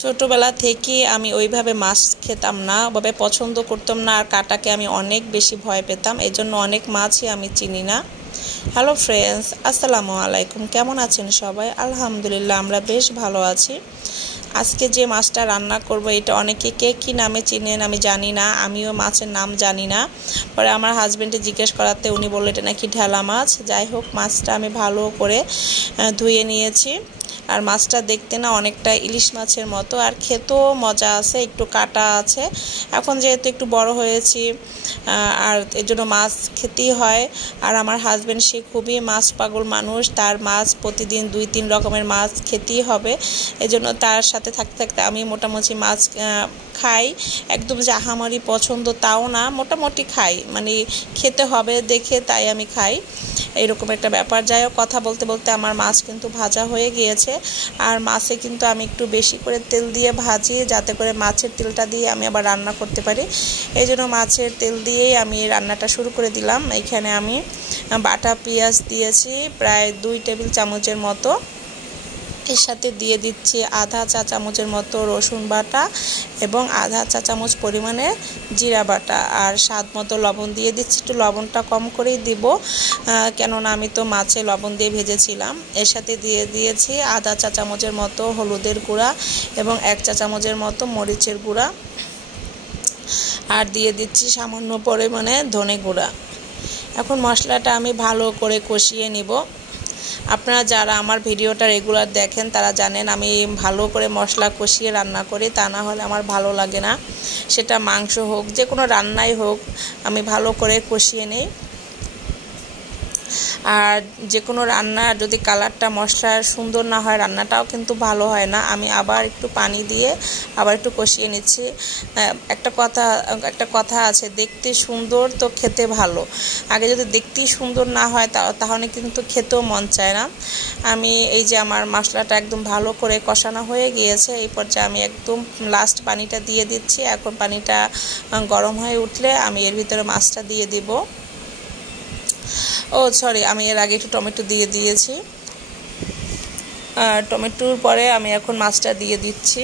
ছোটবেলা থেকে আমি ওইভাবে মাছ খেতাম না, ওভাবে পছন্দ করতাম না, আর কাঁটাকে আমি অনেক বেশি ভয় পেতাম। এজন্য অনেক মাছই আমি চিনি না। হ্যালো ফ্রেন্ডস, আসসালামু আলাইকুম। কেমন আছেন সবাই? আলহামদুলিল্লাহ, আমরা বেশ ভালো আছি। আজকে যে মাছটা রান্না করব এটা অনেকে কে কী নামে চিনেন আমি জানি না, আমিও মাছের নাম জানি না। পরে আমার হাজব্যান্ডে জিজ্ঞেস করাতে উনি বললেন এটা নাকি ঢেলা মাছ। যাই হোক, মাছটা আমি ভালো করে ধুয়ে নিয়েছি। আর মাছটা দেখতে না অনেকটা ইলিশ মাছের মতো, আর খেতেও মজা আছে, একটু কাটা আছে। এখন যেহেতু একটু বড় হয়েছি আর এর জন্য মাছ খেতেই হয়। আর আমার হাজব্যান্ড সে খুবই মাছ পাগল মানুষ, তার মাছ প্রতিদিন 2-3 রকমের মাছ খেতেই হবে। এজন্য তার সাথে থাকতে থাকতে আমি মোটামুটি মাছ খাই। একদম যে আহামরি পছন্দ তাও না, মোটামুটি খাই, মানে খেতে হবে দেখে তাই আমি খাই, এইরকম একটা ব্যাপার। যাই হোক, কথা বলতে বলতে আমার মাছ কিন্তু ভাজা হয়ে গিয়েছে। আর মাছে কিন্তু আমি একটু বেশি করে তেল দিয়ে ভাজি, যাতে করে মাছের তেলটা দিয়ে আমি আবার রান্না করতে পারি। এই জন্য মাছের তেল দিয়েই আমি রান্নাটা শুরু করে দিলাম। এইখানে আমি বাটা পেঁয়াজ দিয়েছি প্রায় 2 টেবিল চামচের মতো। এর সাথে দিয়ে দিচ্ছি আধা চা চামচের মতো রসুন বাটা এবং আধা চা চামচ পরিমাণে জিরা বাটা, আর স্বাদ মতো লবণ দিয়ে দিচ্ছি। একটু লবণটা কম করেই দিব, কেননা আমি তো মাছে লবণ দিয়ে ভেজেছিলাম। এর সাথে দিয়ে দিয়েছি আধা চা চামচের মতো হলুদের গুঁড়া এবং 1 চা চামচের মতো মরিচের গুঁড়া, আর দিয়ে দিচ্ছি সামান্য পরিমাণে ধনে গুঁড়া। এখন মশলাটা আমি ভালো করে কষিয়ে নিব। আপনারা যারা আমার ভিডিওটা রেগুলার দেখেন তারা জানেন আমি ভালো করে মশলা কষিয়ে রান্না করি, তা না হলে আমার ভালো লাগে না। সেটা মাংস হোক, যে কোনো রান্নাই হোক, আমি ভালো করে কষিয়ে নেই। আর যে কোনো রান্না যদি কালারটা মশলার সুন্দর না হয়, রান্নাটাও কিন্তু ভালো হয় না। আমি আবার একটু পানি দিয়ে আবার একটু কষিয়ে নিচ্ছি। একটা কথা আছে, দেখতে সুন্দর তো খেতে ভালো। আগে যদি দেখতেই সুন্দর না হয় তাহলে কিন্তু খেতেও মন চায় না। আমি এই যে আমার মশলাটা একদম ভালো করে কষানো হয়ে গিয়েছে, এই পর্যায়ে আমি একদম লাস্ট পানিটা দিয়ে দিচ্ছি। এখন পানিটা গরম হয়ে উঠলে আমি এর ভিতরে মাছটা দিয়ে দিব। আমি এর আগে একটু টমেটো দিয়ে দিয়েছি। টমেটোর পরে আমি এখন মাছটা দিয়ে দিচ্ছি।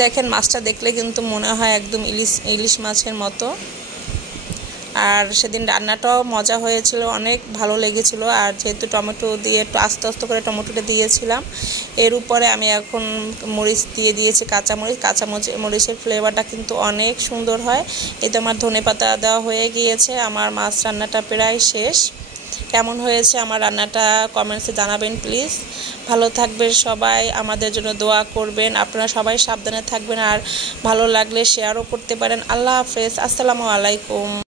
দেখেন, মাছটা দেখলে কিন্তু মনে হয় একদম ইলিশ মাছের মতো। আর সেদিন রান্নাটাও মজা হয়েছিল, অনেক ভালো লেগেছিল। আর যেহেতু টমেটো দিয়ে একটু আস্তে আস্তে করে টমেটোটা দিয়েছিলাম, এর উপরে আমি এখন মরিচ দিয়ে দিয়েছি, মরিচের ফ্লেভারটা কিন্তু অনেক সুন্দর হয়। এই তো আমার ধনেপাতা দেওয়া হয়ে গিয়েছে। আমার মাছ রান্নাটা প্রায় শেষ। কেমন হয়েছে আমার রান্নাটা কমেন্টসে জানাবেন প্লিজ। ভালো থাকবেন সবাই, আমাদের জন্য দোয়া করবেন। আপনারা সবাই সাবধানে থাকবেন, আর ভালো লাগলে শেয়ারও করতে পারেন। আল্লাহ হাফেজ, আসসালামু আলাইকুম।